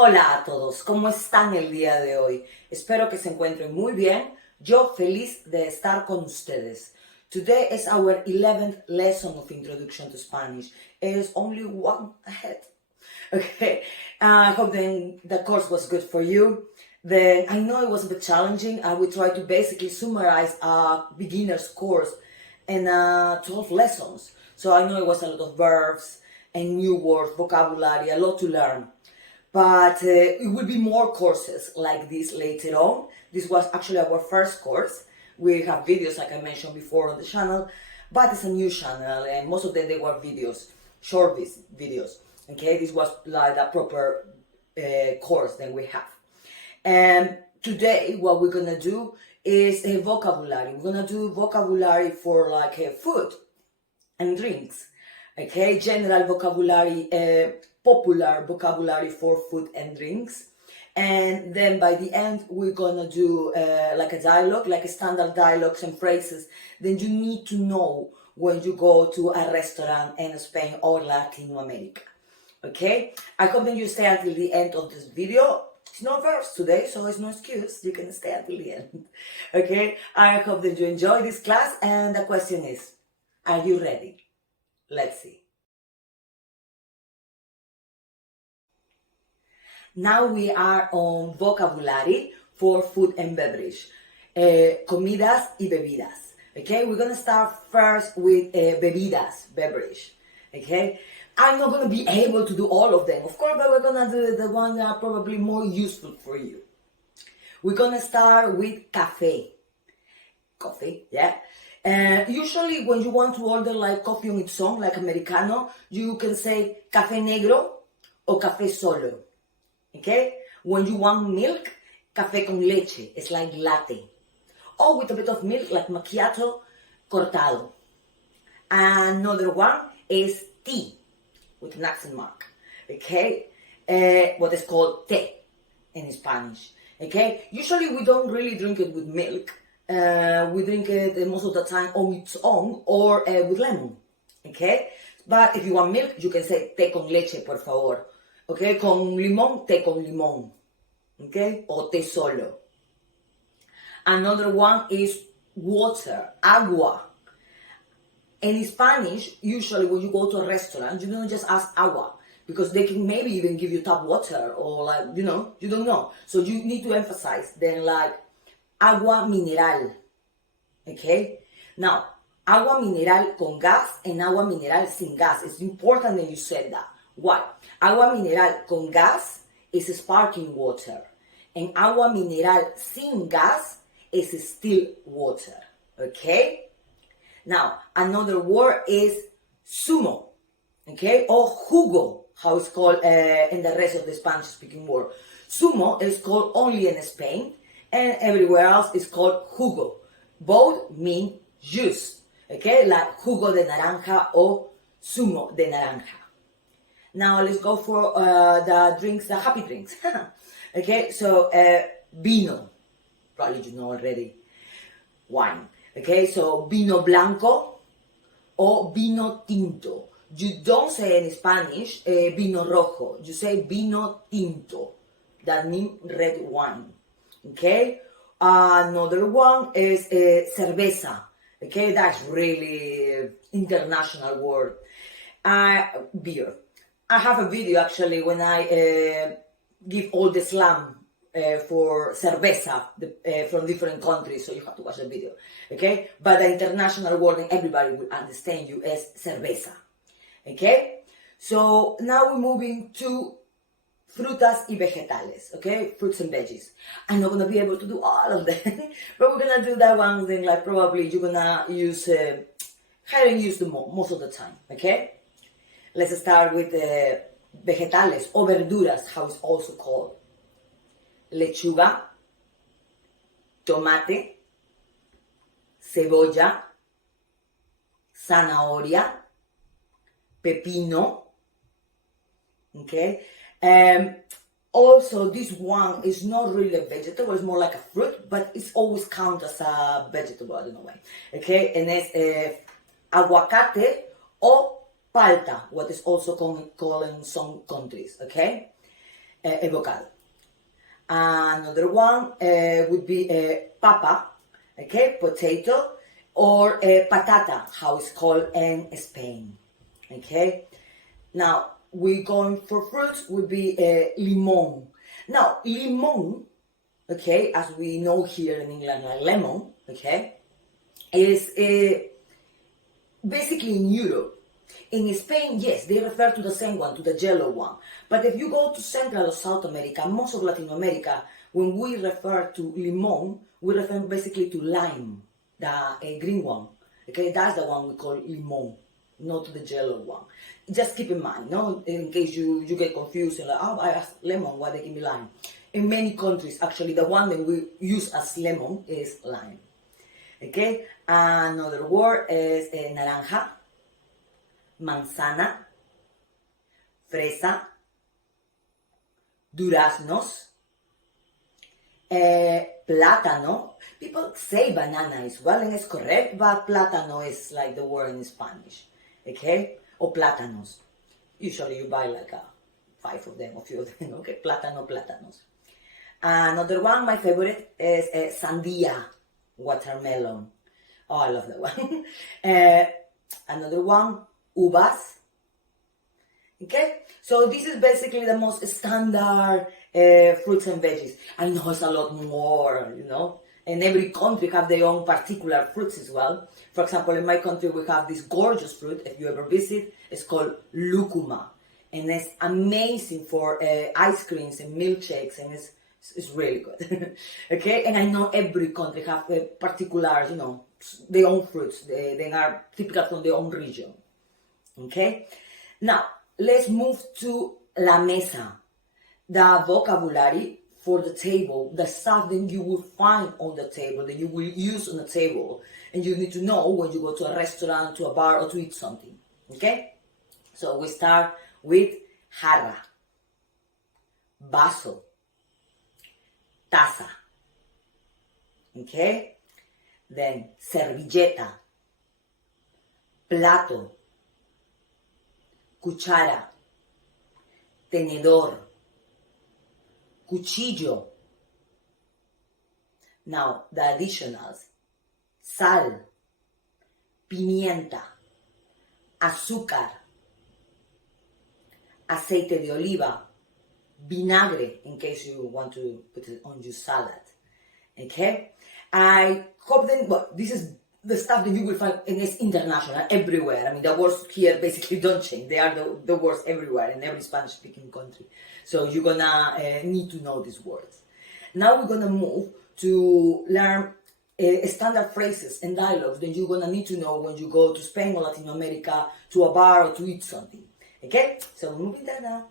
Hola a todos, ¿cómo están el día de hoy? Espero que se encuentren muy bien. Yo feliz de estar con ustedes. Today is our 11th lesson of Introduction to Spanish. It is only one ahead. Okay, I hope the course was good for you. I know it was a bit challenging. I will try to basically summarize a beginner's course in 12 lessons. So I know it was a lot of verbs and new words, vocabulary, a lot to learn. But it will be more courses like this later on. This was actually our first course. We have videos, like I mentioned before, on the channel, but it's a new channel, and most of them they were videos, short videos. Okay, this was like a proper course that we have. And today, what we're gonna do is a vocabulary. We're gonna do vocabulary for like food and drinks. Okay, general vocabulary, popular vocabulary for food and drinks. And then by the end, we're gonna do like a dialogue, like a standard dialogues and phrases. Then you need to know when you go to a restaurant in Spain or Latin America. Okay, I hope that you stay until the end of this video. It's no verbs today, so it's no excuse. You can stay until the end. Okay, I hope that you enjoy this class. And the question is, are you ready? Let's see. Now we are on vocabulary for food and beverage. Comidas y bebidas. Okay, we're gonna start first with bebidas, beverage. Okay, I'm not gonna be able to do all of them, of course, but we're gonna do the ones that are probably more useful for you. We're gonna start with cafe. Coffee, yeah. Usually when you want to order like coffee on its own, like Americano, you can say café negro or café solo. Okay? When you want milk, café con leche, it's like latte. Or with a bit of milk, like macchiato cortado. Another one is tea, with an accent mark. Okay? What is called té in Spanish. Okay? Usually we don't really drink it with milk. We drink it most of the time on its own or with lemon. Okay? But if you want milk, you can say té con leche, por favor. Okay? Con limón, té con limón. Okay? Or té solo. Another one is water, agua. In Spanish, usually when you go to a restaurant, you don't just ask agua, because they can maybe even give you tap water or like, you don't know. So you need to emphasize then like agua mineral. Okay? Now, agua mineral con gas and agua mineral sin gas. It's important that you said that. Why? Agua mineral con gas is sparkling water, and agua mineral sin gas is still water. Okay? Now, another word is zumo, okay, or jugo, how it's called in the rest of the Spanish-speaking world. Zumo is called only in Spain, and everywhere else is called jugo. Both mean juice, okay, like jugo de naranja or zumo de naranja. Now let's go for the drinks, the happy drinks. Okay, so vino, probably you know already, wine. Okay, so vino blanco or vino tinto. You don't say in Spanish vino rojo. You say vino tinto. That means red wine. Okay, another one is cerveza. Okay, that's really international word. Beer. I have a video actually when I give all the slang for cerveza from different countries, so you have to watch the video, okay? But the international word and everybody will understand you as cerveza, okay? So now we're moving to frutas y vegetales, okay? Fruits and veggies. I'm not gonna be able to do all of them, but we're gonna do that one thing, like probably you're gonna use, how to use them most of the time, okay? Let's start with vegetales or verduras, how it's also called. Lechuga, tomate, cebolla, zanahoria, pepino. Okay. Also, this one is not really a vegetable; it's more like a fruit, but it's always counted as a vegetable. I don't know why. Okay, and it's aguacate or palta, what is also called in some countries. Okay. a vocal. Another one would be papa, okay, potato, or patata, how it's called in Spain, okay. Now we're going for fruits would be limon. Now limon, okay, as we know here in England, like lemon, okay, is basically in Europe. In Spain, yes, they refer to the same one, to the yellow one. But if you go to Central or South America, most of Latin America, when we refer to limon, we refer basically to lime, the green one. Okay, that's the one we call limon, not the yellow one. Just keep in mind, no, in case you get confused and like, oh, I asked lemon, why they give me lime? In many countries, actually, the one that we use as lemon is lime. Okay, another word is naranja, manzana, fresa, duraznos, plátano. People say banana as well, and it's correct, but plátano is like the word in Spanish, okay? Or plátanos. Usually you buy like 5 of them, a few of them, okay? Plátanos. Another one, my favorite, is sandia, watermelon. Oh, I love that one. Another one, uvas. Okay, so this is basically the most standard fruits and veggies. I know it's a lot more, you know, and every country have their own particular fruits as well. For example, in my country we have this gorgeous fruit, if you ever visit, it's called lucuma, and it's amazing for ice creams and milkshakes, and it's really good. Okay, and I know every country have a particular, you know, their own fruits. They are typical from their own region. Okay, now let's move to la mesa, the vocabulary for the table, the stuff that you will find on the table, that you will use on the table, and you need to know when you go to a restaurant, to a bar, or to eat something. Okay, so we start with jarra, vaso, taza. Okay, then servilleta, plato, cuchara, tenedor, cuchillo. Now, the additionals: sal, pimienta, azúcar, aceite de oliva, vinagre, in case you want to put it on your salad. Okay? I hope that, well, this is the stuff that you will find, and it's international, everywhere. I mean, the words here basically don't change. They are the words everywhere in every Spanish-speaking country. So you're gonna need to know these words. Now we're gonna move to learn standard phrases and dialogues that you're gonna need to know when you go to Spain or Latin America, to a bar or to eat something. Okay? So we're moving there now.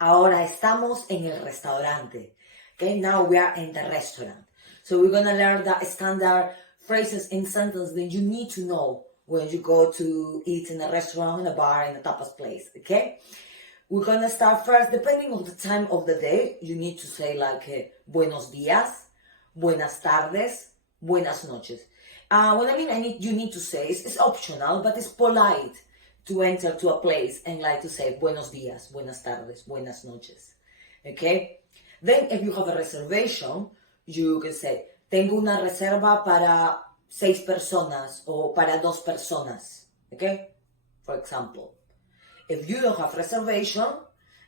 Ahora estamos en el restaurante. Okay, now we are in the restaurant. So we're gonna learn the standard phrases and sentences that you need to know when you go to eat in a restaurant, in a bar, in a tapas place. Okay, we're gonna start first. Depending on the time of the day, you need to say like buenos días, buenas tardes, buenas noches. What I mean, you need to say it's optional, but it's polite to enter to a place and like to say buenos días, buenas tardes, buenas noches. Okay. Then, if you have a reservation, you can say, tengo una reserva para 6 personas o para 2 personas. Okay? For example. If you don't have reservation,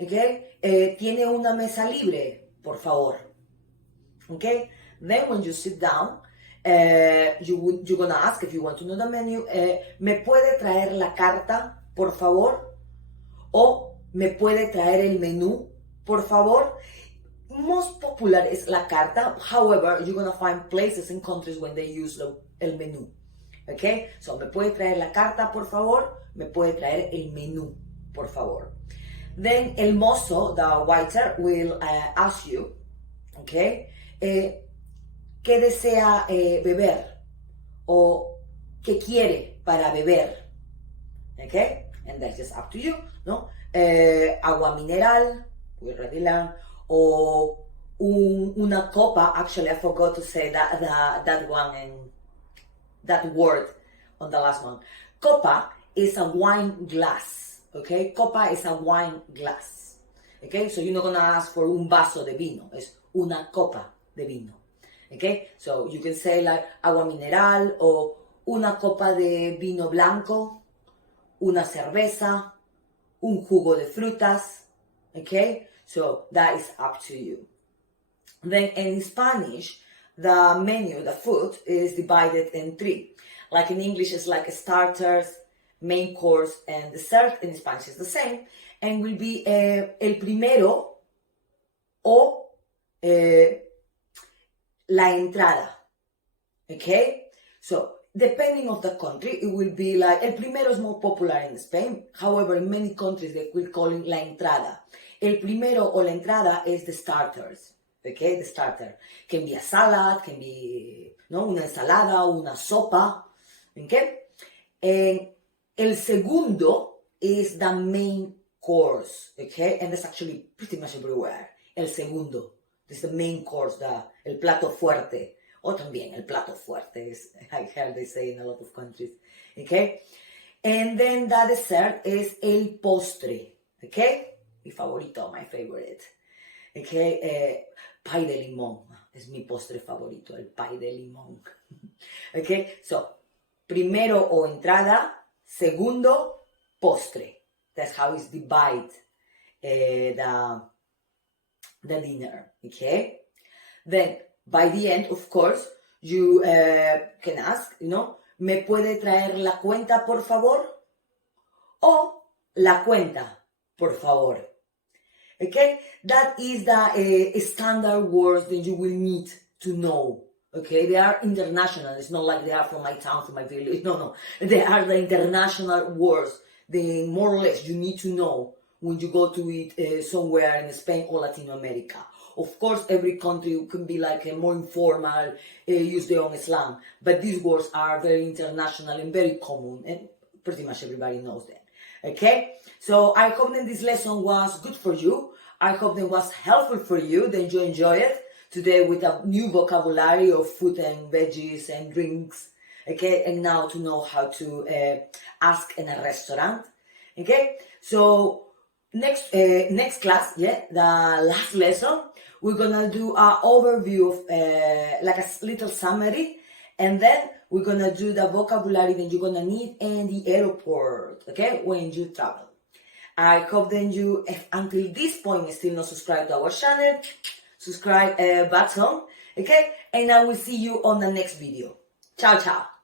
okay, tiene una mesa libre, por favor. Okay? Then, when you sit down, you're gonna ask if you want to know the menu, ¿me puede traer la carta, por favor? O ¿me puede traer el menú, por favor? Most popular is la carta. However, you're gonna find places and countries when they use el menú. Okay? So, ¿me puede traer la carta, por favor? ¿Me puede traer el menú, por favor? Then, el mozo, the waiter, will ask you, okay, ¿qué desea beber? O ¿qué quiere para beber? Okay? And that's just up to you, no? Agua mineral, we already learned. O una copa. Actually, I forgot to say that one and that word on the last one. Copa is a wine glass. okay? Copa is a wine glass, okay? So you're not gonna ask for un vaso de vino, it's una copa de vino, okay? So you can say like agua mineral or una copa de vino blanco, una cerveza, un jugo de frutas, okay? So that is up to you. Then in Spanish, the menu, the food, is divided in three. Like in English, it's like starters, main course, and dessert. In Spanish, is the same. And will be el primero o la entrada. Okay? So, depending of the country, it will be like, el primero is more popular in Spain. However, in many countries, they will call it la entrada. El primero o la entrada is the starters. Okay, the starter. Can be a salad, can be, ¿no? Una ensalada, una sopa. Okay? And el segundo is the main course. Okay? And that's actually pretty much everywhere. El segundo. This is the main course, el plato fuerte. O también el plato fuerte, is, I heard they say in a lot of countries. Okay? And then the dessert is el postre. Okay? Mi favorito, my favorite. Okay? Pie de limón. Es mi postre favorito, el pie de limón. Okay? So, primero o entrada, segundo, postre. That's how it's divided the dinner. Okay? Then, by the end, of course, you can ask, ¿me puede traer la cuenta, por favor? O la cuenta, por favor. Okay? That is the standard words that you will need to know. Okay? They are international. It's not like they are from my town, from my village. No. They are the international words. They more or less you need to know when you go to eat somewhere in Spain or Latin America. Of course, every country can be like a more informal, use their own slang. But these words are very international and very common. And pretty much everybody knows them. Okay? So I hope that this lesson was good for you. I hope that it was helpful for you, that you enjoy it today with a new vocabulary of food and veggies and drinks. Okay? And now to know how to ask in a restaurant. Okay? So next class, the last lesson, we're gonna do an overview of like a little summary, and then we're gonna do the vocabulary that you're gonna need in the airport, okay, when you travel. I hope that you, if until this point still not subscribed to our channel, subscribe button, okay, and I will see you on the next video. Ciao, ciao.